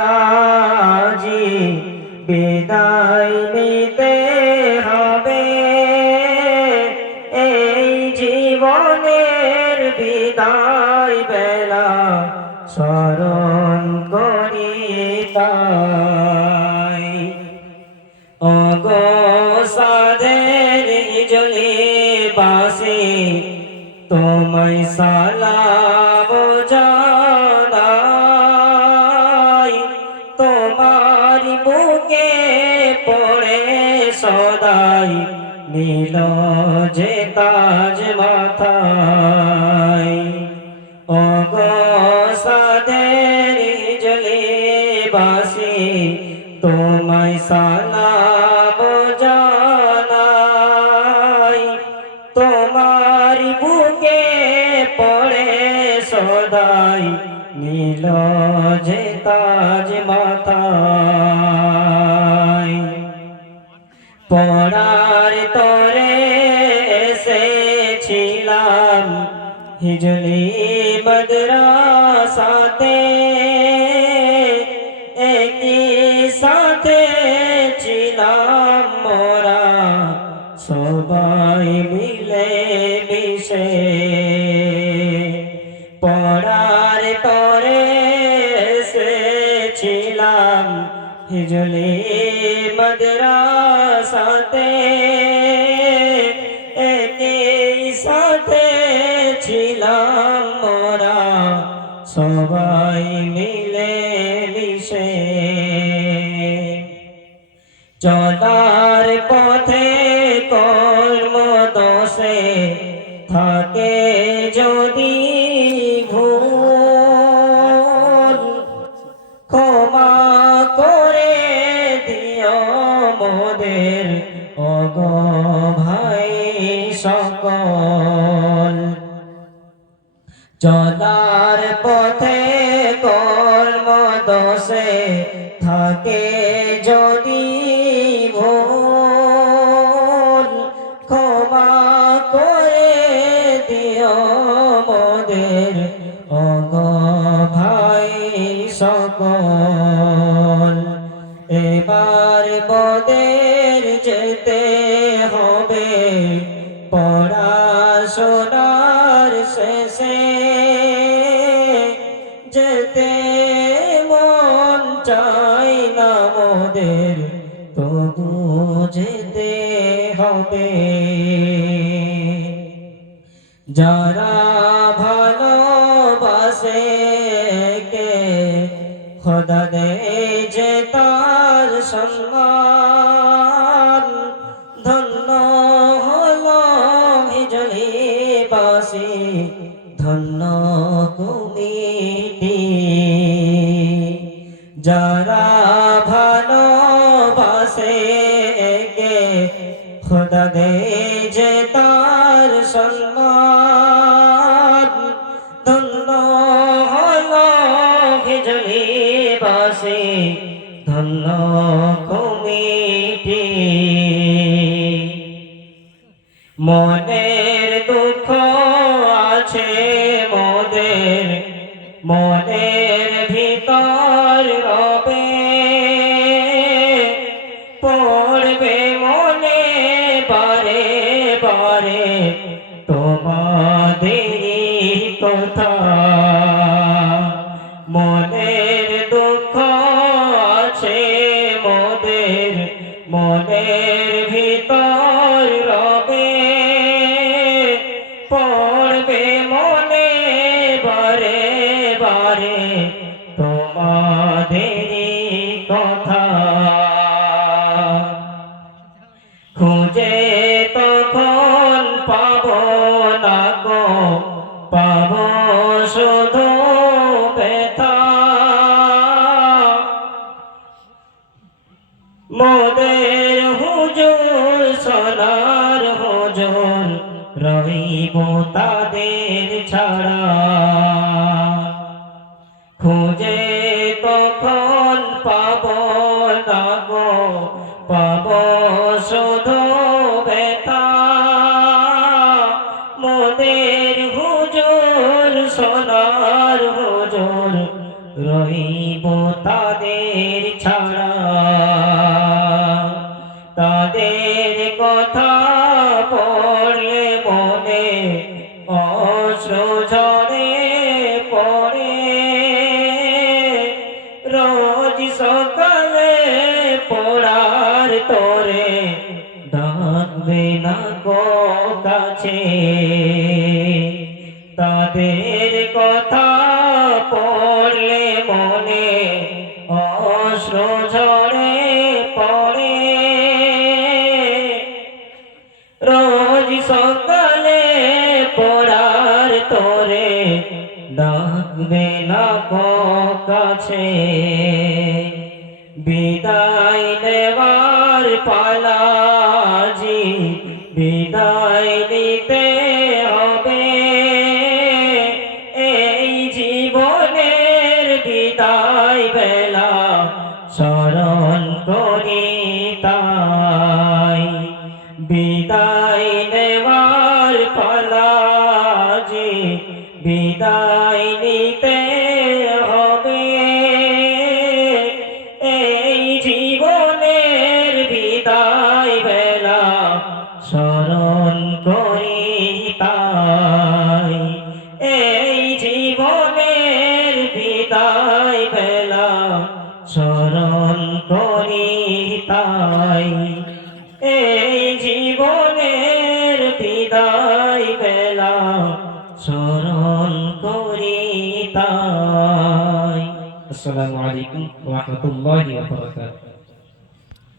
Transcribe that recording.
আজি বিদায় নিতে হবে, এই জীবনের বিদায় বেলা স্মরণ করি তাই। ওগো সাধের হিজলি বাসি তোমায় সালাম জানাই, তোমার বুকে পড়ে সদাই নীল যে তাজ মাথায়। ওগো সাধের হিজলি বাসি তোমায় সালাম জানাই, তোমার বুকে পড়ে সদাই নীল যে তাজ মাথায়। পড়ার তরে এসেছিলাম হিজলি মাদ্রাসাতে, একই সাথে ছিলাম মোরা সবাই মিলে মিশে। পড়ার তরে এসেছিলাম হিজলি মাদ্রাসাতে, একই সাথে ছিলাম মোরা সবাই মিলে মিশে। চলার পথে কর্ম দোষে থাকে যদি ভুল, ক্ষমা করে দিও মোদের ওগো ভাই সকল। চলার পথে কর্ম দোষে থাকে যদি ভুল, ক্ষমা করে দিও মোদের ওগো ভাই সকল। এবার মোদের যেতে হবে পড়াশোনার শেষে, যেতে মন চাই না মোদের তবু যেতে হবে। যারা ভালোবাসে কে খোদা দে যে তার সম্মান, ধন্য হলো হিজলি বাসি ধন্য কমিটি। যারা ভালোবাসে কে খোদা দে যে তার সম্মান, ধন্য হলো হিজলি বাসি ধন্য কমিটি। মনের দুঃখ আছে মোদের মনের ভিতর রবে, পড়বে মনে বারে বারে তোমাদেরই কথা। মনের দুঃখ আছে মোদের মনের ভিতর রবে, পড়বে মনে বারে বারে তোমাদেরই কথা। খুঁজে তখন পাবো না গো, পাবো শুধু ব্যথা। মোদের হুজুর সোনার হুজুর রহিব তাদের ছাড়া। খুঁজে তখন পাবো না গো, পাবো শুধু ব্যথা। মোদের হুজুর সোনার হুজুর রহিব তাদের তাদের ছাড়া তাদের কথা পড়লে মনে অশ্রু ঝরে পড়ে রোজ সকালে পড়ার তোরে ডাকবে না গো কাছে তাদের কথা পড়লে মনে অশ্রু ঝরে পড়ে রোজ সকালে পড়ার তোরে ডাকবে না গো কাছে বিদায় নেবার পালা জি বিদায় নিতে হবে এই জীবনের বিদায় বেলা স্মরণ করি তাই বিদায় নেবার পালা জি বিদায় নিতে হবে এই জীবনের বিদায় বেলা স্মরণ করি তাই এই জীবনের বিদায় বেলা স্মরণ করি তাই এই জীবনের বিদায় বেলা স্মরণ করি তাই। আসসালামু আলাইকুম ওয়া রাহমাতুল্লাহি ওয়া বারাকাতুহু।